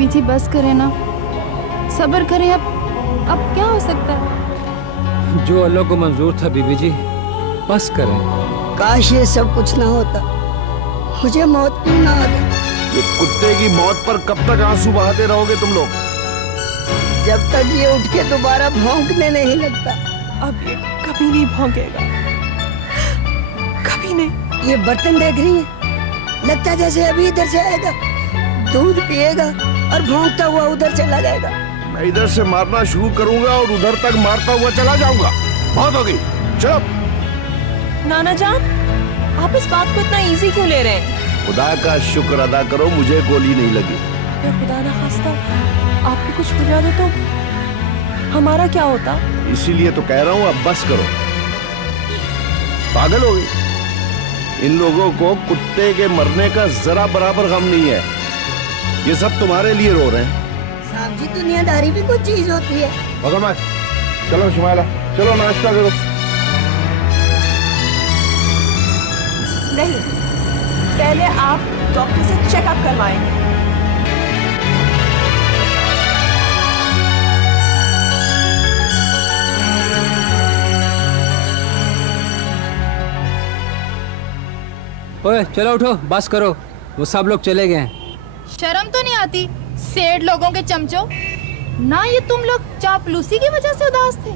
बीबी जी बस करें ना, सब्र करें। अब क्या हो सकता है? जो अल्लाह को मंजूर था बीबी जी, बस करें। काश ये सब कुछ ना होता, मुझे मौत क्यों ना आ गई। ये कुत्ते की मौत पर कब तक आंसू बहाते रहोगे तुम लोग? जब तक ये उठ के दोबारा भौंकने नहीं लगता। अब ये कभी नहीं भौंकेगा, कभी नहीं। ये बर्तन देख रही है, लगता जैसे अभी इधर से आएगा, दूध पिएगा और भौंकता हुआ उधर चला जाएगा। मैं इधर से मारना शुरू करूंगा और उधर तक मारता हुआ चला जाऊंगा। बहुत होगी, चलो। नाना जान, आप इस बात को इतना इजी क्यों ले रहे हैं? खुदा का शुक्र अदा करो, मुझे गोली नहीं लगी। या खुदा ना खास्ता आपको कुछ हो जाता तो हमारा क्या होता? इसीलिए तो कह रहा हूं, अब बस करो। पागल हो गई? इन लोगों को कुत्ते के मरने का जरा बराबर गम नहीं है। ये सब तुम्हारे लिए रो रहे हैं। साहब जी, दुनियादारी भी कुछ चीज होती है। भगवान, चलो शुमाइला, चलो नाश्ता करो। नहीं, पहले आप डॉक्टर से चेकअप करवाएंगे। ओए चलो उठो, बस करो, वो सब लोग चले गए हैं। शर्म तो नहीं आती सेठ लोगों के चमचों? ना ये तुम लोग चापलूसी की वजह से उदास थे?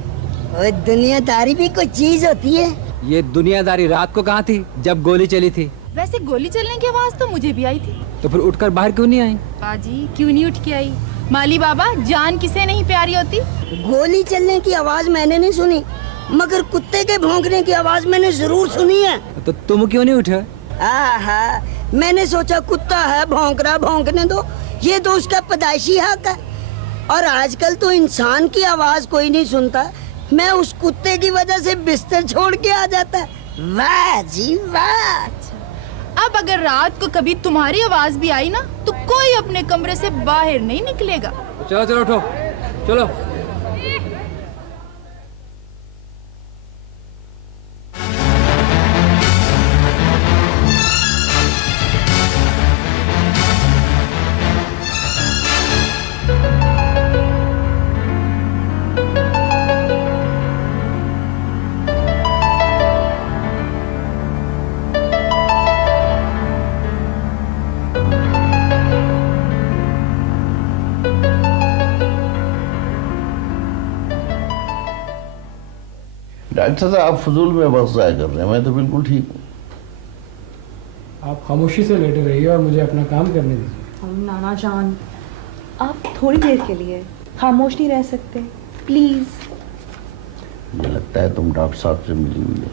और दुनियादारी भी कुछ चीज होती है। ये दुनियादारी रात को कहाँ थी जब गोली चली थी? वैसे गोली चलने की आवाज तो मुझे भी आई थी। तो फिर उठकर बाहर क्यों नहीं आई? बाजी क्यों नहीं उठ के आई? माली बाबा, जान किसे नहीं प्यारी होती? गोली चलने की आवाज मैंने नहीं सुनी, मगर कुत्ते के भौंकने की आवाज मैंने जरूर सुनी है। तो तुम क्यों नहीं उठे? आहा, मैंने सोचा कुत्ता है, भौंक रहा, भौंकने दो, ये तो उसका पैदाइशी हक है। और आजकल तो इंसान की आवाज कोई नहीं सुनता, मैं उस कुत्ते की वजह से बिस्तर छोड़ के आ जाता है। वाह जी वाह। अब अगर रात को कभी तुम्हारी आवाज भी आई ना, तो कोई अपने कमरे से बाहर नहीं निकलेगा। चलो चलो उठो, चलो। डॉक्टर साहब, आप फजूल में वक्त ज़ाया कर रहे हैं, मैं तो बिल्कुल ठीक हूँ। आप खामोशी से लेटे रहिए और मुझे अपना काम करने दीजिए। नाना जान, आप थोड़ी देर के लिए खामोश नहीं रह सकते, प्लीज। मुझे लगता है तुम डॉक्टर साहब से मिली हुई हो।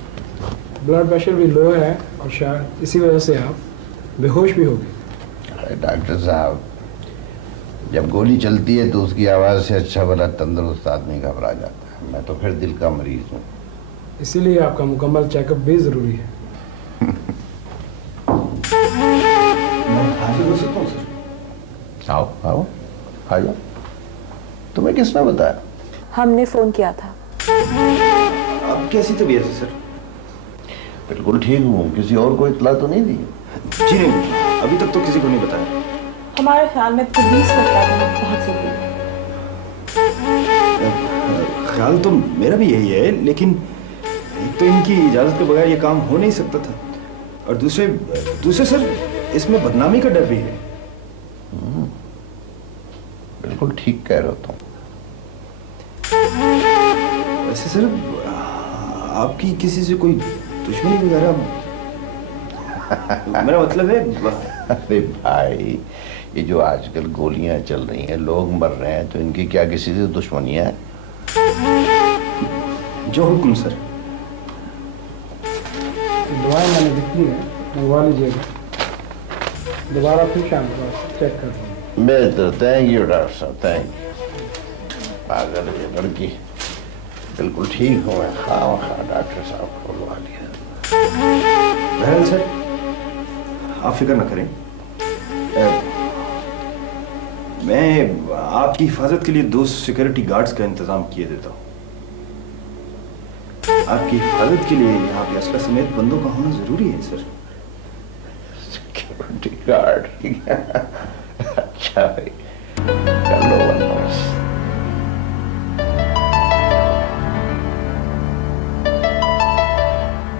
ब्लड प्रेशर भी लो है और शायद इसी वजह से आप बेहोश भी हो गए। अरे डॉक्टर साहब, जब गोली चलती है तो उसकी आवाज़ से अच्छा भला तंदुरुस्त आदमी घबरा जाता है। मैं तो फिर दिल का मरीज हूँ, इसीलिए आपका मुकम्मल चेकअप भी ज़रूरी है। हाजिर हो सकता हूँ सर? आओ आओ, आ जाओ। तुम्हें किसने बताया? हमने फोन किया था। अब कैसी तबीयत है सर? बिल्कुल ठीक हूँ। किसी और को इतला तो नहीं दी? जी नहीं, अभी तक तो किसी को नहीं बताया। हमारे ख्याल में पुलिस को बता देना बहुत जरूरी है। ख्याल तो मेरा भी यही है, लेकिन एक तो इनकी इजाजत के बगैर ये काम हो नहीं सकता था, और दूसरे सर, इसमें बदनामी का डर भी है। बिल्कुल ठीक कह रहे हो तुम। वैसे सर, आपकी किसी से कोई दुश्मनी वगैरह? मेरा मतलब है। अरे भाई, ये जो आजकल गोलियां चल रही हैं, लोग मर रहे हैं, तो इनकी क्या किसी से दुश्मनियां हैं? जो हुक्म सर। दवाएं मैंने लिखी है, मंगवा लीजिएगा। दोबारा फिर शाम को चेक कर लूँगा। बेहतर। थैंक यू डॉक्टर साहब, थैंक यू। पागल ये लड़की, बिल्कुल ठीक हूँ मैं। खा डॉक्टर साहब को बुलवा लिया। बहरहाल सर, आप फिक्र न करें। मैं आपकी हिफाजत के लिए 2 सिक्योरिटी गार्ड्स का इंतजाम किए देता हूँ। आपकी हिफाजत के लिए यहाँ पे असला समेत बंदों का होना जरूरी है सर। Security guard? अच्छा भाई, है।